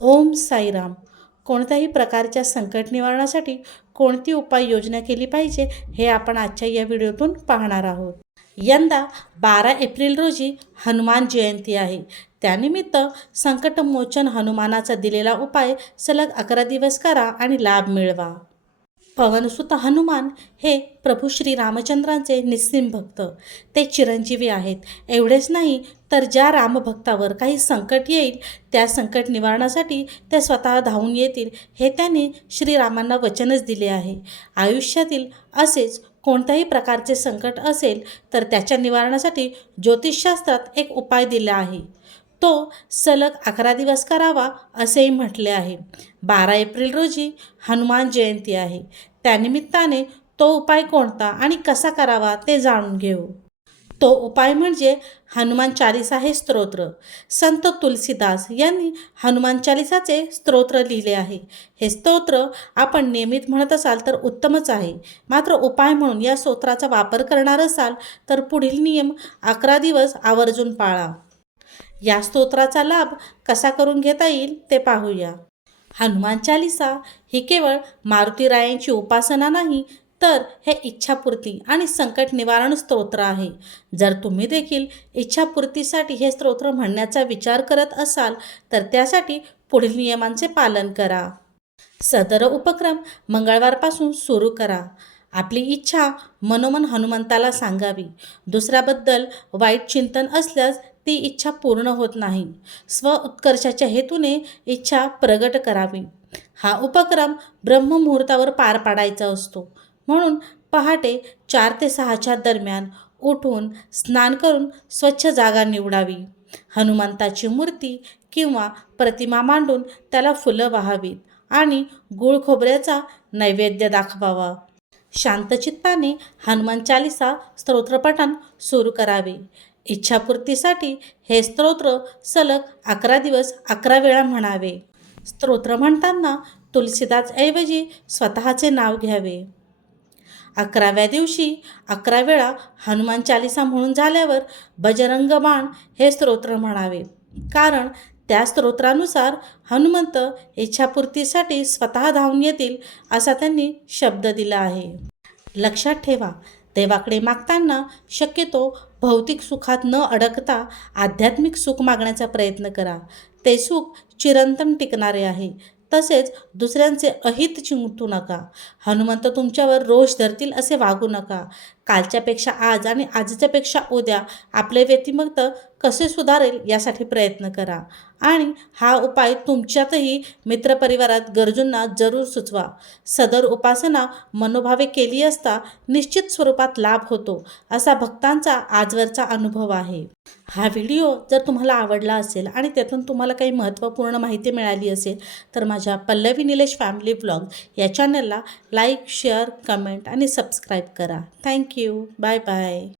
ओम साईराम. कोणत्याही प्रकारच्या संकट निवारणासाठी कोणती उपाययोजना केली पाहिजे हे आपण आजच्या या व्हिडिओतून पाहणार आहोत. यंदा बारा एप्रिल रोजी हनुमान जयंती आहे. त्यानिमित्त संकटमोचन हनुमानाचा दिलेला उपाय सलग अकरा दिवस करा आणि लाभ मिळवा. पवनसुत हनुमान हे प्रभू श्री रामचंद्रांचे भक्त. ते चिरंजीवी आहेत. एवढेच नाही तर ज्या रामभक्तावर काही संकट येईल त्या संकट निवारणासाठी ते स्वतः धावून येतील हे त्यांनी श्रीरामांना वचनच दिले आहे. आयुष्यातील असेच कोणत्याही प्रकारचे संकट असेल तर त्याच्या निवारणासाठी ज्योतिषशास्त्रात एक उपाय दिला आहे. तो सलग अकरा दिवस करावा असेही म्हटले आहे. बारा एप्रिल रोजी हनुमान जयंती आहे. त्यानिमित्ताने तो उपाय कोणता आणि कसा करावा ते जाणून घेऊ. तो उपाय म्हणजे हनुमान चालिसा हे स्तोत्र. संत तुलसीदास यांनी हनुमान चालिसाचे स्तोत्र लिहिले आहे. हे स्तोत्र आपण नियमित म्हणत असाल तर उत्तमच आहे. मात्र उपाय म्हणून या स्तोत्राचा वापर करणार असाल तर पुढील नियम अकरा दिवस आवर्जून पाळा. या स्तोत्राचा लाभ कसा करून घेता येईल ते पाहूया. हनुमान चालिसा ही केवळ मारुतीरायांची उपासना नाही तर हे इच्छापूर्ती आणि संकट निवारण स्तोत्र आहे. जर तुम्ही देखील इच्छापूर्तीसाठी हे स्तोत्र म्हणण्याचा विचार करत असाल तर त्यासाठी पुढील नियमांचे पालन करा. सदर उपक्रम मंगळवारपासून सुरू करा. आपली इच्छा मनोमन हनुमंताला सांगावी. दुसऱ्याबद्दल वाईट चिंतन असल्यास ती इच्छा पूर्ण होत नाही. स्व उत्कर्षाच्या हेतूने इच्छा प्रगट करावी. हा उपक्रम ब्रह्ममुहूर्तावर पार पाडायचा असतो. म्हणून पहाटे चार ते सहाच्या दरम्यान उठून स्नान करून स्वच्छ जागा निवडावी. हनुमंताची मूर्ती किंवा प्रतिमा मांडून त्याला फुलं वाहावीत आणि गुळ खोबऱ्याचा नैवेद्य दाखवावा. शांतचित्ताने हनुमान चालिसा स्तोत्रपठण सुरू करावे. इच्छापूर्तीसाठी हे स्तोत्र सलग अकरा दिवस अकरा वेळा म्हणावे. स्तोत्र म्हणताना तुलसीदासऐवजी स्वतःचे नाव घ्यावे. अकराव्या दिवशी अकरा वेळा हनुमान चालिसा म्हणून झाल्यावर बजरंग बाण हे स्तोत्र म्हणावे. कारण त्या स्तोत्रानुसार हनुमंत इच्छापूर्तीसाठी स्वतः धावून येतील असा त्यांनी शब्द दिला आहे. लक्षात ठेवा देवाकडे मागताना शक्यतो भौतिक सुखात न अडकता आध्यात्मिक सुख मागण्याचा प्रयत्न करा. ते सुख चिरंतन टिकणारे आहे. तसेच दुसऱ्यांचे अहित चिंतू नका. हनुमंत तुमच्यावर रोष धरतील असे वागू नका. कालच्यापेक्षा आज आणि आजच्यापेक्षा उद्या आपले व्यक्तिमत्व कसे सुधारेल यासाठी प्रयत्न करा. आणि हा उपाय तुमच्यातही मित्रपरिवारात गरजूंना जरूर सुचवा. सदर उपासना मनोभावे केली असता निश्चित स्वरूपात लाभ होतो असा भक्तांचा आजवरचा अनुभव आहे. हा व्हिडिओ जर तुम्हाला आवडला असेल आणि त्यातून तुम्हाला काही महत्त्वपूर्ण माहिती मिळाली असेल तर माझ्या पल्लवी निलेश फॅमिली ब्लॉग या चॅनलला लाईक शेअर कमेंट आणि सबस्क्राईब करा. Thank you Thank you. Bye bye.